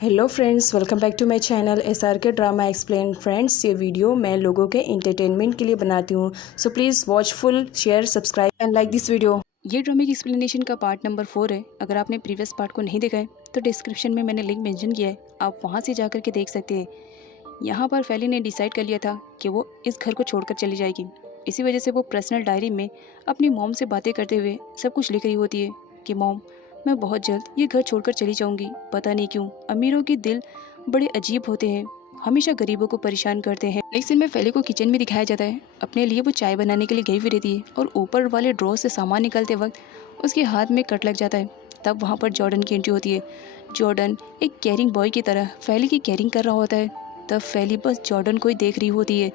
Hello friends, welcome back to my channel SRK drama explain. Friends, ये video मैं लोगों के एंटरटेनमेंट के लिए बनाती हूँ, so please watch full, share, subscribe and like this video. ये ड्रामे की एक्सप्लेनेशन का पार्ट नंबर 4 है। अगर आपने प्रीवियस पार्ट को नहीं देखा है तो डिस्क्रिप्शन में मैंने लिंक मेंशन किया है, आप वहाँ से जाकर के देख सकते हैं। यहाँ पर फैली ने डिसाइड कर लिया था कि वो इस घर को छोड़कर चली जाएगी। इसी वजह से वो पर्सनल डायरी में अपनी मॉम से बातें करते हुए सब कुछ लिख रही होती है कि मॉम, मैं बहुत जल्द ये घर छोड़कर चली जाऊंगी। पता नहीं क्यों अमीरों के दिल बड़े अजीब होते हैं, हमेशा गरीबों को परेशान करते हैं। नेक्स्ट सीन में फैली को किचन में दिखाया जाता है। अपने लिए वो चाय बनाने के लिए गई हुई रहती है और ऊपर वाले ड्रॉर से सामान निकालते वक्त उसके हाथ में कट लग जाता है। तब वहाँ पर जॉर्डन की एंट्री होती है। जॉर्डन एक केयरिंग बॉय की तरह फैली की केयरिंग कर रहा होता है। तब फैली बस जॉर्डन को ही देख रही होती है।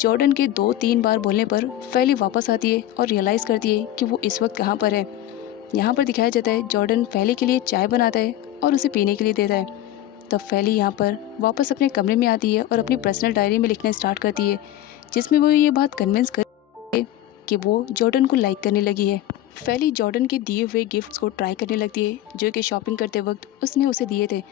जॉर्डन के 2-3 बार बोलने पर फैली वापस आती है और रियलाइज़ करती है कि वो इस वक्त कहाँ पर है। यहाँ पर दिखाया जाता है जॉर्डन फैली के लिए चाय बनाता है और उसे पीने के लिए देता है। तब फैली यहाँ पर वापस अपने कमरे में आती है और अपनी पर्सनल डायरी में लिखना स्टार्ट करती है, जिसमें वो ये बात कन्विंस करती है कि वो जॉर्डन को लाइक करने लगी है। फैली जॉर्डन के दिए हुए गिफ्ट्स को ट्राई करने लगती है, जो कि शॉपिंग करते वक्त उसने उसे दिए थे।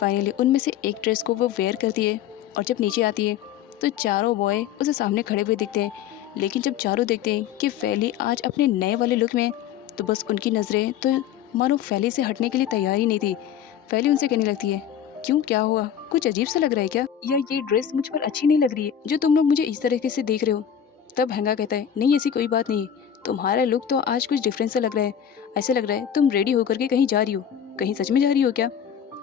फाइनली उनमें से एक ड्रेस को वो वेयर करती है और जब नीचे आती है तो चारों बॉय उसे सामने खड़े हुए दिखते हैं। लेकिन जब चारों देखते हैं कि फैली आज अपने नए वाले लुक में, तो बस उनकी नज़रें तो मानो फैली से हटने के लिए तैयार ही नहीं थी। फैली उनसे कहने लगती है, क्यों, क्या हुआ, कुछ अजीब सा लग रहा है क्या, या ये ड्रेस मुझ पर अच्छी नहीं लग रही है जो तुम लोग मुझे इस तरीके से देख रहे हो। तब हैंगा कहता है, नहीं ऐसी कोई बात नहीं, तुम्हारा लुक तो आज कुछ डिफरेंट सा लग रहा है। ऐसे लग रहा है तुम रेडी होकर के कहीं जा रही हो, कहीं सच में जा रही हो क्या।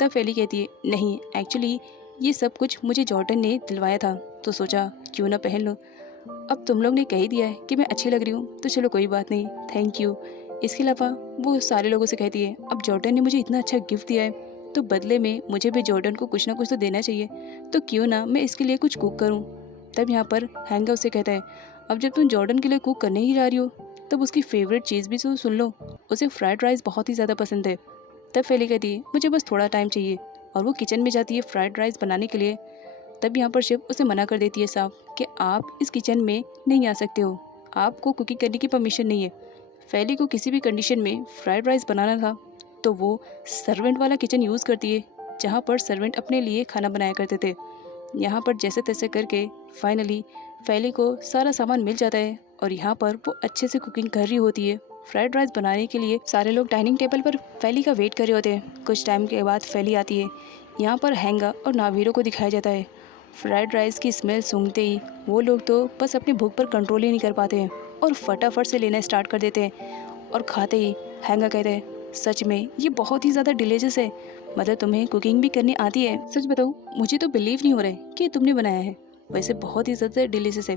तब फैली कहती है, नहीं एक्चुअली ये सब कुछ मुझे जॉर्डन ने दिलवाया था, तो सोचा क्यों ना पहन लो। अब तुम लोग ने कह ही दिया है कि मैं अच्छी लग रही हूँ तो चलो कोई बात नहीं, थैंक यू। इसके अलावा वो सारे लोगों से कहती है, अब जॉर्डन ने मुझे इतना अच्छा गिफ्ट दिया है तो बदले में मुझे भी जॉर्डन को कुछ ना कुछ तो देना चाहिए, तो क्यों ना मैं इसके लिए कुछ कुक करूं। तब यहाँ पर हैंगा उससे कहता है, अब जब तुम जॉर्डन के लिए कुक करने ही जा रही हो तब उसकी फेवरेट चीज़ भी तो सुन लो, उसे फ्राइड राइस बहुत ही ज़्यादा पसंद है। तब फैली कहती है, मुझे बस थोड़ा टाइम चाहिए, और वो किचन में जाती है फ्राइड राइस बनाने के लिए। तब यहाँ पर शिव उसे मना कर देती है साफ कि आप इस किचन में नहीं आ सकते हो, आपको कुकिंग करने की परमिशन नहीं है। फैली को किसी भी कंडीशन में फ्राइड राइस बनाना था तो वो सर्वेंट वाला किचन यूज़ करती है, जहाँ पर सर्वेंट अपने लिए खाना बनाया करते थे। यहाँ पर जैसे तैसे करके फाइनली फैली को सारा सामान मिल जाता है और यहाँ पर वो अच्छे से कुकिंग कर रही होती है। फ्राइड राइस बनाने के लिए सारे लोग डाइनिंग टेबल पर फैली का वेट कर रहे होते हैं। कुछ टाइम के बाद फैली आती है। यहाँ पर हैंगा और नावीरों को दिखाया जाता है। फ्राइड राइस की स्मेल सूंघते ही वो लोग तो बस अपनी भूख पर कंट्रोल ही नहीं कर पाते हैं और फटाफट से लेना स्टार्ट कर देते हैं। और खाते ही हैंगा कहते हैं, सच में ये बहुत ही ज़्यादा डिलीशियस है, मतलब तुम्हें कुकिंग भी करनी आती है। सच बताओ, मुझे तो बिलीव नहीं हो रहा है कि तुमने बनाया है, वैसे बहुत ही ज़्यादा डिलीशियस है।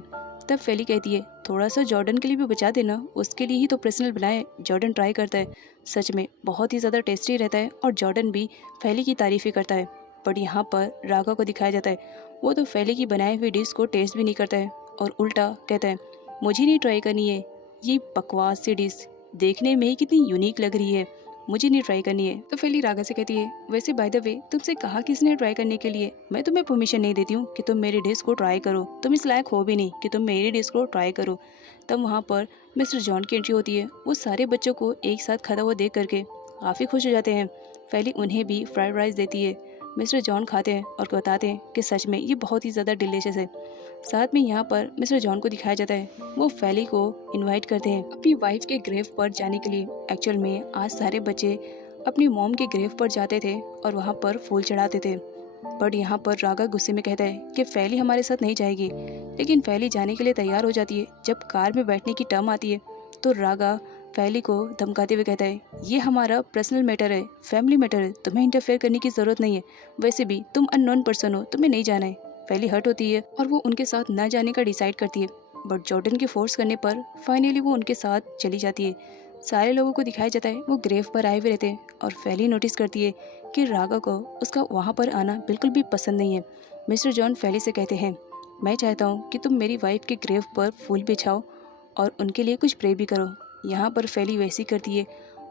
तब फैली कहती है, थोड़ा सा जॉर्डन के लिए भी बचा देना, उसके लिए ही तो पर्सनल बनाए। जॉर्डन ट्राई करता है, सच में बहुत ही ज़्यादा टेस्टी रहता है और जॉर्डन भी फैली की तारीफ़ ही करता है। बट यहाँ पर राघव को दिखाया जाता है, वो तो फैली की बनाई हुई डिश को टेस्ट भी नहीं करता है और उल्टा कहता है, मुझे नहीं ट्राई करनी है, ये बकवास सी डिश देखने में ही कितनी यूनिक लग रही है, मुझे नहीं ट्राई करनी है। तो फैली राघव से कहती है, वैसे बाय द वे तुमसे कहा किसने ट्राई करने के लिए, मैं तुम्हें परमिशन नहीं देती हूँ कि तुम मेरी डिश को ट्राई करो, तुम इस लायक हो भी नहीं कि तुम मेरी डिश को ट्राई करो। तब वहाँ पर मिस्टर जॉन की एंट्री होती है। वो सारे बच्चों को एक साथ खाता हुआ देख करके काफ़ी खुश हो जाते हैं। फैली उन्हें भी फ्राइड राइस देती है। मिस्टर जॉन खाते हैं और बताते हैं कि सच में ये बहुत ही ज़्यादा डिलीशियस है। साथ में यहाँ पर मिस्टर जॉन को दिखाया जाता है, वो फैली को इनवाइट करते हैं अपनी वाइफ के ग्रेव पर जाने के लिए। एक्चुअल में आज सारे बच्चे अपनी मॉम के ग्रेव पर जाते थे और वहाँ पर फूल चढ़ाते थे। बट यहाँ पर राघव गुस्से में कहता है कि फैली हमारे साथ नहीं जाएगी, लेकिन फैली जाने के लिए तैयार हो जाती है। जब कार में बैठने की टर्म आती है तो राघव फैली को धमकाते हुए कहता है, ये हमारा पर्सनल मैटर है, फैमिली मैटर है, तुम्हें इंटरफेयर करने की ज़रूरत नहीं है, वैसे भी तुम अननोन पर्सन हो, तुम्हें नहीं जाना है। फैली हर्ट होती है और वो उनके साथ न जाने का डिसाइड करती है। बट जॉर्डन के फोर्स करने पर फाइनली वो उनके साथ चली जाती है। सारे लोगों को दिखाया जाता है वो ग्रेव पर आए हुए रहते हैं और फैली नोटिस करती है कि राघव को उसका वहाँ पर आना बिल्कुल भी पसंद नहीं है। मिस्टर जॉन फैली से कहते हैं, मैं चाहता हूँ कि तुम मेरी वाइफ के ग्रेव पर फूल बिछाओ और उनके लिए कुछ प्रे भी करो। यहाँ पर फैली वैसी करती है,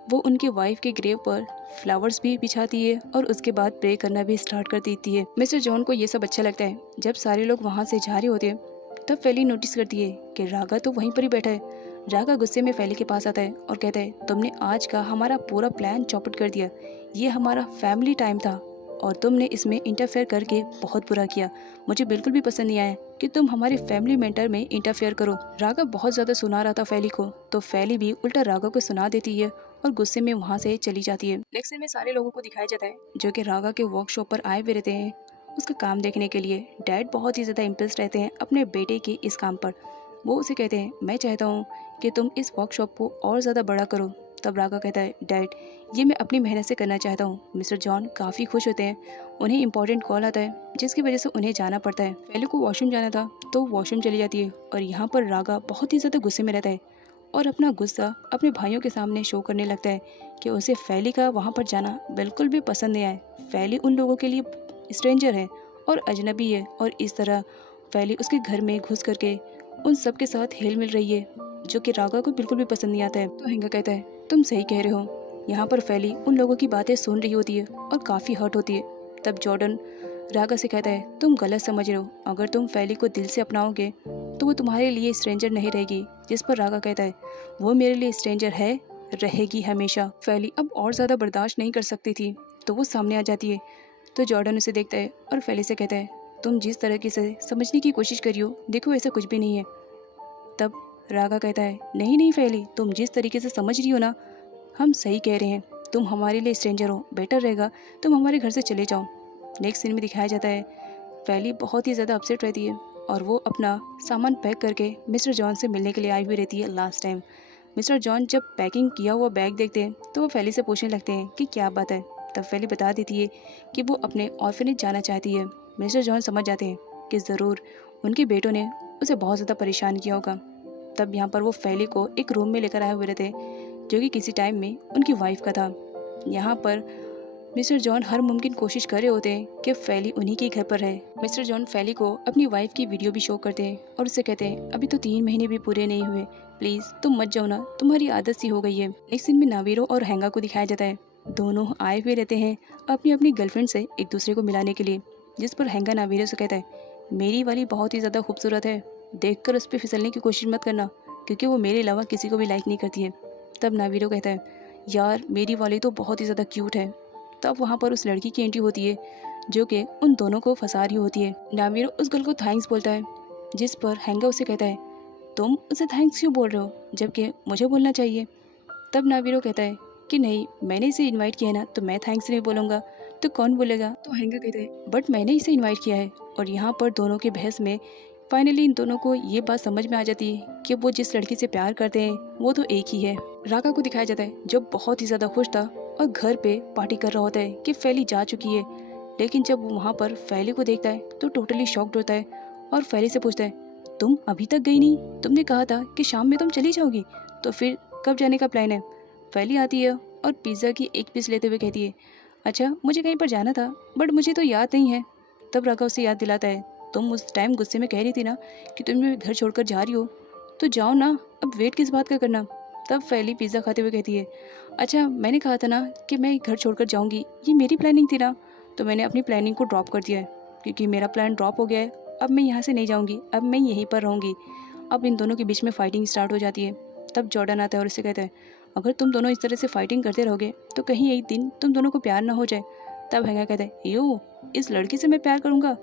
वो उनके वाइफ के ग्रेव पर फ्लावर्स भी बिछाती है और उसके बाद प्रे करना भी स्टार्ट कर देती है। मिस्टर जॉन को ये सब अच्छा लगता है। जब सारे लोग वहाँ से जा रहे होते हैं तब फैली नोटिस करती है कि राघव तो वहीं पर ही बैठा है। राघव गुस्से में फैली के पास आता है और कहता है, तुमने आज का हमारा पूरा प्लान चौपट कर दिया, ये हमारा फैमिली टाइम था और तुमने इसमें इंटरफेयर करके बहुत बुरा किया। मुझे बिल्कुल भी पसंद नहीं आया कि तुम हमारे फैमिली मैटर में इंटरफेयर करो। राघव बहुत ज़्यादा सुना रहा था फैली को, तो फैली भी उल्टा राघव को सुना देती है और गुस्से में वहाँ से चली जाती है। नेक्स्ट सीन में सारे लोगों को दिखाया जाता है जो कि राघव के वर्कशॉप पर आए हुए रहते हैं उसका काम देखने के लिए। डैड बहुत ही ज़्यादा इम्प्रेस रहते हैं अपने बेटे के इस काम पर। वो उसे कहते हैं, मैं चाहता हूँ कि तुम इस वर्कशॉप को और ज़्यादा बड़ा करो। तब राघव कहता है, डैड ये मैं अपनी मेहनत से करना चाहता हूँ। मिस्टर जॉन काफ़ी खुश होते हैं। उन्हें इंपॉर्टेंट कॉल आता है जिसकी वजह से उन्हें जाना पड़ता है। फैली को वॉशरूम जाना था तो वॉशरूम चली जाती है और यहाँ पर राघव बहुत ही ज़्यादा गुस्से में रहता है और अपना गुस्सा अपने भाइयों के सामने शो करने लगता है कि उसे फैली का वहाँ पर जाना बिल्कुल भी पसंद नहीं आया। फैली उन लोगों के लिए स्ट्रेंजर है और अजनबी है और इस तरह फैली उसके घर में घुस करके उन सब के साथ हिल मिल रही है जो कि राघव को बिल्कुल भी पसंद नहीं आता है। तो हेंगा कहता है, तुम सही कह रहे हो। यहाँ पर फैली उन लोगों की बातें सुन रही होती है और काफ़ी हर्ट होती है। तब जॉर्डन राघव से कहता है, तुम गलत समझ रहे हो। अगर तुम फैली को दिल से अपनाओगे तो वो तुम्हारे लिए स्ट्रेंजर नहीं रहेगी। जिस पर राघव कहता है, वो मेरे लिए स्ट्रेंजर है, रहेगी हमेशा। फैली अब और ज़्यादा बर्दाश्त नहीं कर सकती थी तो वो सामने आ जाती है। तो जॉर्डन उसे देखता है और फैली से कहता है, तुम जिस तरीके से समझने की कोशिश करी हो देखो ऐसा कुछ भी नहीं है। तब राघव कहता है, नहीं नहीं फैली, तुम जिस तरीके से समझ रही हो ना, हम सही कह रहे हैं। तुम हमारे लिए स्ट्रेंजर हो, बेटर रहेगा तुम हमारे घर से चले जाओ। नेक्स्ट सीन में दिखाया जाता है फैली बहुत ही ज़्यादा अपसेट रहती है और वो अपना सामान पैक करके मिस्टर जॉन से मिलने के लिए आई हुई रहती है लास्ट टाइम। मिस्टर जॉन जब पैकिंग किया हुआ बैग देखते हैं तो वो फैली से पूछने लगते हैं कि क्या बात है। तब फैली बता देती है कि वो अपने ऑर्फनेज जाना चाहती है। मिस्टर जॉन समझ जाते हैं कि ज़रूर उनके बेटों ने उसे बहुत ज़्यादा परेशान किया होगा। तब यहाँ पर वो फैली को एक रूम में लेकर आए हुए रहते जो कि किसी टाइम में उनकी वाइफ का था। यहाँ पर मिस्टर जॉन हर मुमकिन कोशिश कर रहे होते हैं कि फैली उन्हीं के घर पर रहे। मिस्टर जॉन फैली को अपनी वाइफ की वीडियो भी शो करते हैं और उससे कहते हैं, अभी तो 3 महीने भी पूरे नहीं हुए, प्लीज़ तुम मत जाओ ना, तुम्हारी आदत सी हो गई है। नेक्स्ट सीन में नावीरो और हैंगा को दिखाया जाता है। दोनों आए हुए रहते हैं अपनी अपनी गर्लफ्रेंड से एक दूसरे को मिलाने के लिए। जिस पर हैंगा नावीरो से कहता है, मेरी वाली बहुत ही ज़्यादा खूबसूरत है, देखकर उस पर फिसलने की कोशिश मत करना क्योंकि वो मेरे अलावा किसी को भी लाइक नहीं करती है। तब नावीरो कहता है, यार मेरी वाली तो बहुत ही ज़्यादा क्यूट है। तब वहाँ पर उस लड़की की एंट्री होती है जो कि उन दोनों को फंसा रही होती है। नावीरो उस गर्ल को थैंक्स बोलता है जिस पर हैंगा उसे कहता है, तुम उसे थैंक्स क्यों बोल रहे हो जबकि मुझे बोलना चाहिए। तब नावीरो कहता है कि नहीं, मैंने इसे इनवाइट किया है ना, तो मैं थैंक्स नहीं बोलूँगा तो कौन बोलेगा। तो हैंगा कहता है, बट मैंने इसे इनवाइट किया है। और यहाँ पर दोनों के बहस में फाइनली इन दोनों को ये बात समझ में आ जाती है कि वो जिस लड़की से प्यार करते हैं वो तो एक ही है। राघव को दिखाया जाता है जो बहुत ही ज़्यादा खुश था और घर पे पार्टी कर रहा होता है कि फैली जा चुकी है। लेकिन जब वो वहाँ पर फैली को देखता है तो टोटली शॉक्ड होता है और फैली से पूछता है, तुम अभी तक गई नहीं? तुमने कहा था कि शाम में तुम चली जाओगी, तो फिर कब जाने का प्लान है? फैली आती है और पिज़्ज़ा की एक पीस लेते हुए कहती है, अच्छा मुझे कहीं पर जाना था बट मुझे तो याद नहीं है। तब राघव उसे याद दिलाता है, तुम उस टाइम गुस्से में कह रही थी ना कि तुम घर छोड़कर जा रही हो, तो जाओ ना, अब वेट किस बात का करना। तब फैली पिज़्ज़ा खाते हुए कहती है, अच्छा मैंने कहा था ना कि मैं घर छोड़कर जाऊंगी, ये मेरी प्लानिंग थी ना, तो मैंने अपनी प्लानिंग को ड्रॉप कर दिया है क्योंकि मेरा प्लान ड्रॉप हो गया है। अब मैं यहाँ से नहीं जाऊँगी, अब मैं यहीं पर रहूँगी। अब इन दोनों के बीच में फाइटिंग स्टार्ट हो जाती है। तब जॉर्डन आता है और उससे कहता है, अगर तुम दोनों इस तरह से फाइटिंग करते रहोगे तो कहीं एक दिन तुम दोनों को प्यार ना हो जाए। तब हैंगा कहता है, यो इस लड़की से मैं प्यार करूँगा?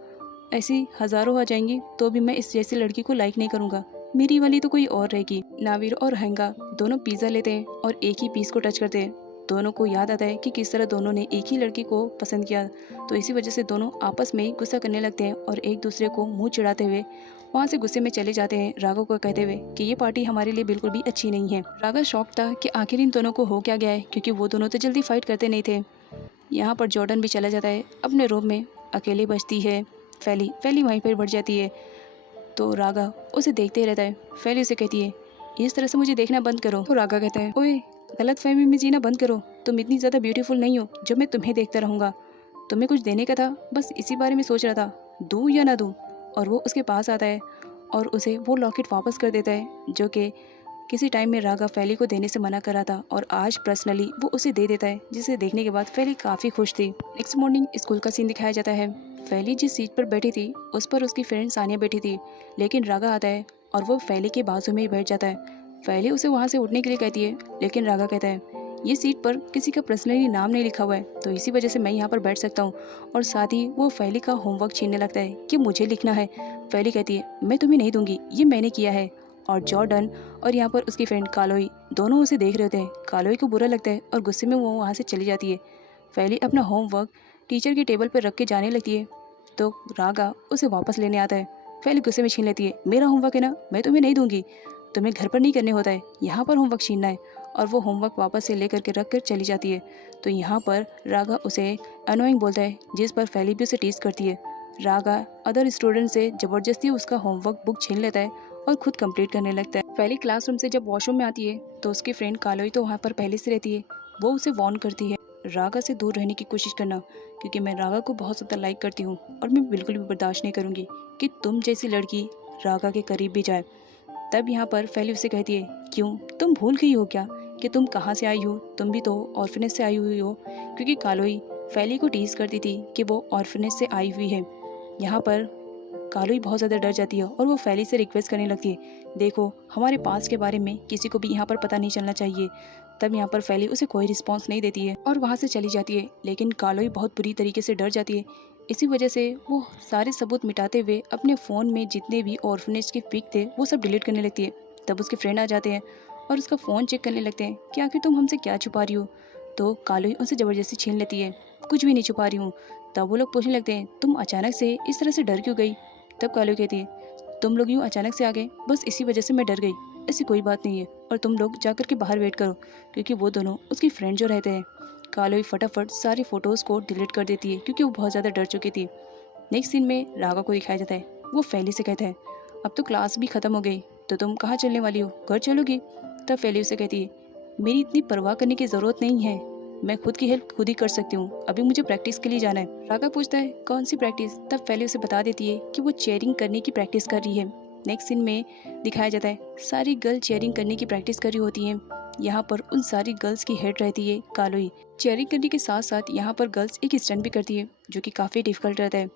ऐसी हज़ारों आ जाएंगी तो भी मैं इस जैसी लड़की को लाइक नहीं करूँगा, मेरी वाली तो कोई और रहेगी। नावीर और हैंगा दोनों पिज़्ज़ा लेते हैं और एक ही पीस को टच करते हैं। दोनों को याद आता है कि किस तरह दोनों ने एक ही लड़की को पसंद किया, तो इसी वजह से दोनों आपस में ही गुस्सा करने लगते हैं और एक दूसरे को मुंह चिढ़ाते हुए वहाँ से गुस्से में चले जाते हैं, राघव को कहते हुए कि ये पार्टी हमारे लिए बिल्कुल भी अच्छी नहीं है। राघव शॉक था कि आखिर इन दोनों को हो क्या गया है क्योंकि वो दोनों तो जल्दी फाइट करते नहीं थे। यहाँ पर जॉर्डन भी चला जाता है अपने रूम में, अकेली बचती है फैली वहीं पर बढ़ जाती है। तो राघव उसे देखते ही रहता है। फैली उसे कहती है, इस तरह से मुझे देखना बंद करो। तो राघव कहता है, ओए गलत फहमी में जीना बंद करो, तुम इतनी ज़्यादा ब्यूटीफुल नहीं हो जो मैं तुम्हें देखता रहूँगा। तुम्हें कुछ देने का था, बस इसी बारे में सोच रहा था, दूँ या ना दूँ। और वो उसके पास आता है और उसे वो लॉकेट वापस कर देता है जो कि किसी टाइम में राघव फैली को देने से मना कर रहा था और आज पर्सनली वो उसे दे देता है, जिसे देखने के बाद फैली काफ़ी खुश थी। नेक्स्ट मॉर्निंग स्कूल का सीन दिखाया जाता है। फैली जिस सीट पर बैठी थी उस पर उसकी फ्रेंड सानिया बैठी थी, लेकिन राघव आता है और वो फैली के बाजू में ही बैठ जाता है। फैली उसे वहाँ से उठने के लिए कहती है लेकिन राघव कहता है, ये सीट पर किसी का पर्सनली नाम नहीं लिखा हुआ है, तो इसी वजह से मैं यहाँ पर बैठ सकता हूँ। और साथ ही वो फैली का होमवर्क छीनने लगता है कि मुझे लिखना है। फैली कहती है मैं तुम्हें नहीं दूंगी, ये मैंने किया है। और जॉर्डन और यहाँ पर उसकी फ्रेंड कालोई दोनों उसे देख रहे होते हैं। कालोई को बुरा लगता है और गुस्से में वो वहाँ से चली जाती है। फैली अपना होमवर्क टीचर की टेबल पर रख के जाने लगती है, तो रागा उसे वापस लेने आता है। फैली गुस्से में छीन लेती है, मेरा होमवर्क है ना, मैं तुम्हें नहीं दूंगी, तुम्हें घर पर नहीं करने होता है, यहाँ पर होमवर्क छीनना है। और वो होमवर्क वापस से लेकर के रख कर चली जाती है। तो यहाँ पर रागा उसे अनोइंग बोलता है, जिस पर फैली भी उसे टीज करती है। रागा अदर स्टूडेंट से ज़बरदस्ती उसका होमवर्क बुक छीन लेता है और खुद कंप्लीट करने लगता है। फैली क्लासरूम से जब वॉशरूम में आती है तो उसकी फ्रेंड कालोई तो वहाँ पर पहले से रहती है। वो उसे वार्न करती है रागा से दूर रहने की कोशिश करना, क्योंकि मैं रागा को बहुत ज़्यादा लाइक करती हूँ और मैं बिल्कुल भी बर्दाश्त नहीं करूँगी कि तुम जैसी लड़की रागा के करीब भी जाए। तब यहाँ पर फैली उसे कहती है, क्यों तुम भूल गई हो क्या कि तुम कहाँ से आई हो, तुम भी तो ऑर्फनेज से आई हुई हो। क्योंकि कालोई फैली को टीज करती थी कि वो ऑर्फनेज से आई हुई है। यहाँ पर कालोई बहुत ज़्यादा डर जाती है और वो फैली से रिक्वेस्ट करने लगती है, देखो हमारे पास के बारे में किसी को भी यहाँ पर पता नहीं चलना चाहिए। तब यहाँ पर फैली उसे कोई रिस्पॉन्स नहीं देती है और वहाँ से चली जाती है। लेकिन कालोई बहुत बुरी तरीके से डर जाती है। इसी वजह से वो सारे सबूत मिटाते हुए अपने फ़ोन में जितने भी ऑर्फनेज के पिक थे वो सब डिलीट करने लगती है। तब उसके फ्रेंड आ जाते हैं और उसका फ़ोन चेक करने लगते हैं कि आखिर तुम हमसे क्या छुपा रही हो। तो कालोई उनसे ज़बरदस्ती छीन लेती है, कुछ भी नहीं छुपा रही हूँ। तब वो लोग पूछने लगते हैं, तुम अचानक से इस तरह से डर क्यों गई। तब कालोई कहती है, तुम लोग यूँ अचानक से आ गए, बस इसी वजह से मैं डर गई, ऐसी कोई बात नहीं है, और तुम लोग जाकर के बाहर वेट करो। क्योंकि वो दोनों उसकी फ्रेंड जो रहते हैं। कालोई फटाफट सारी फ़ोटोज़ को डिलीट कर देती है क्योंकि वो बहुत ज़्यादा डर चुकी थी। नेक्स्ट सीन में रागा को दिखाया जाता है। वो फैली से कहता है, अब तो क्लास भी ख़त्म हो गई, तो तुम कहाँ चलने वाली हो, घर चलोगी। तब फैली उसे कहती है, मेरी इतनी परवाह करने की ज़रूरत नहीं है, मैं खुद की हेल्प खुद ही कर सकती हूँ, अभी मुझे प्रैक्टिस के लिए जाना है। रागा पूछता है, कौन सी प्रैक्टिस। तब फैली उसे बता देती है कि वो चेयरिंग करने की प्रैक्टिस कर रही है। नेक्स्ट सीन में दिखाया जाता है, सारी गर्ल चेयरिंग करने की प्रैक्टिस कर रही होती हैं। यहाँ पर उन सारी गर्ल्स की हेड रहती है कालोई। चेयरिंग करने के साथ साथ यहाँ पर गर्ल्स एक स्टंट भी करती है जो कि काफ़ी डिफिकल्ट रहता है।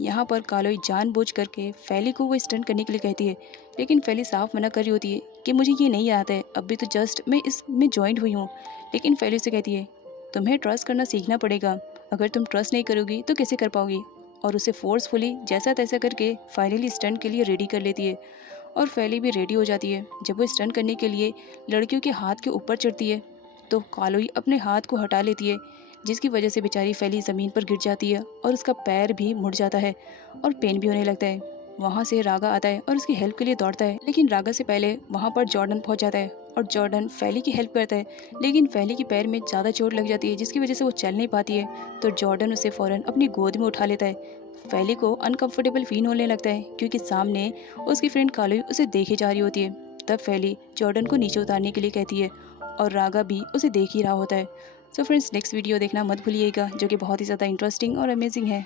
यहाँ पर कालोई जानबूझ करके फैली को वो स्टंट करने के लिए कहती है, लेकिन फैली साफ मना कर रही होती है कि मुझे ये नहीं आता है, अभी तो जस्ट मैं इसमें ज्वाइन हुई हूँ। लेकिन फैली से कहती है, तुम्हें ट्रस्ट करना सीखना पड़ेगा, अगर तुम ट्रस्ट नहीं करोगी तो कैसे कर पाओगी। और उसे फोर्सफुली जैसा तैसा करके फाइनली स्टंट के लिए रेडी कर लेती है। और फैली भी रेडी हो जाती है। जब वो स्टंट करने के लिए लड़कियों के हाथ के ऊपर चढ़ती है तो कालोई अपने हाथ को हटा लेती है, जिसकी वजह से बेचारी फैली ज़मीन पर गिर जाती है और उसका पैर भी मुड़ जाता है और पेन भी होने लगता है। वहाँ से रागा आता है और उसकी हेल्प के लिए दौड़ता है, लेकिन रागा से पहले वहाँ पर जॉर्डन पहुँच जाता है और जॉर्डन फैली की हेल्प करता है। लेकिन फैली के पैर में ज़्यादा चोट लग जाती है जिसकी वजह से वो चल नहीं पाती है। तो जॉर्डन उसे फ़ौरन अपनी गोद में उठा लेता है। फैली को अनकंफर्टेबल फील होने लगता है क्योंकि सामने उसकी फ्रेंड कालोई उसे देखे जा रही होती है। तब फैली जॉर्डन को नीचे उतारने के लिए कहती है और रागा भी उसे देख ही रहा होता है। सो फ्रेंड्स, नेक्स्ट वीडियो देखना मत भूलिएगा, जो कि बहुत ही ज़्यादा इंटरेस्टिंग और अमेजिंग है।